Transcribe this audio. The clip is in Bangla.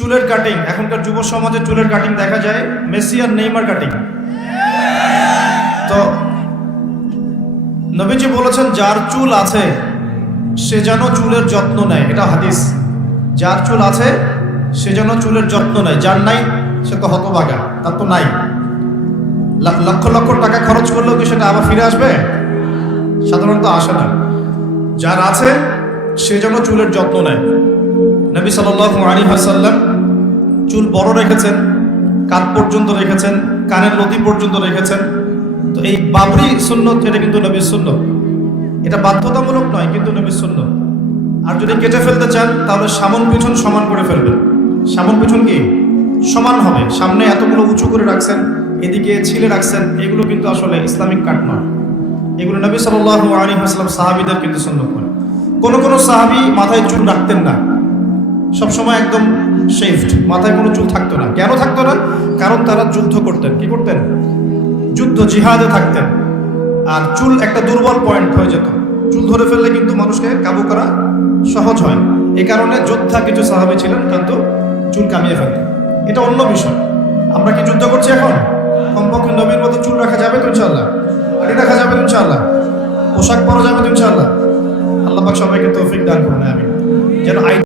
চুলের কাটিং, এখনকার যুব সমাজে চুলের কাটিং দেখা যায় মেসি আর নেইমার কাটিং। তো নবীজি বলেছেন যার চুল আছে সে যেন চুলের যত্ন নেয়, এটা হাদিস। যার চুল আছে সে যেন চুলের যত্ন নেয়, যার নাই সে তো হতভাগা, তার তো নাই। লক্ষ লক্ষ টাকা খরচ করলেও কি সেটা আবার ফিরে আসবে? সাধারণত আসে না। যার আছে সে যেন চুলের যত্ন নেয়। নবী সাল্লাল্লাহু আলাইহি ওয়াসাল্লাম চুল বড় রেখেছেন, কাঁধ পর্যন্ত রেখেছেন, কানের লতি পর্যন্ত রেখেছেন। তো এই বাবরি সুন্নত, এটা কিন্তু নবীর সুন্নত। এটা বাধ্যতামূলক নয়, কিন্তু নবীর সুন্নত। আর যদি কেটে ফেলতে চান তাহলে সামন পিছন সমান করে ফেলবেন। সামন পিছন কি সমান হবে? সামনে এতগুলো উঁচু করে রাখছেন, এদিকে ছিলে রাখছেন, এগুলো কিন্তু আসলে ইসলামিক কাট নয়। এগুলো নবী সাল্লাল্লাহু আলাইহি ওয়াসাল্লাম সাহাবীদের কিন্তু সুন্নত করে। কোন সাহাবী মাথায় চুল রাখতেন না, সবসময় একদম শেভড, মাথায় কোনো চুল থাকতো না। কেন থাকতো না? কারণ তারা যুদ্ধ করতেন। কি করতেন? যুদ্ধ, জিহাদে থাকতেন। আর চুল একটা দুর্বল পয়েন্ট হয়ে যেত। চুল ধরে ফেললে কিন্তু মানুষকে কাবু করা সহজ হয়। এই কারণে যোদ্ধা কিছু সাহাবী ছিলেন কিন্তু চুল কামিয়ে ফেলতেন। এটা অন্য বিষয়। আমরা কি যুদ্ধ করছি এখন? কমপক্ষে নবীর মতো চুল রাখা যাবে তো ইনশাআল্লাহ? দাড়ি রাখা যাবে তো ইনশাআল্লাহ? পোশাক পরা যাবে তো ইনশাআল্লাহ? আল্লাহ পাক সবাইকে তৌফিক দান করুন, আমিন। যেন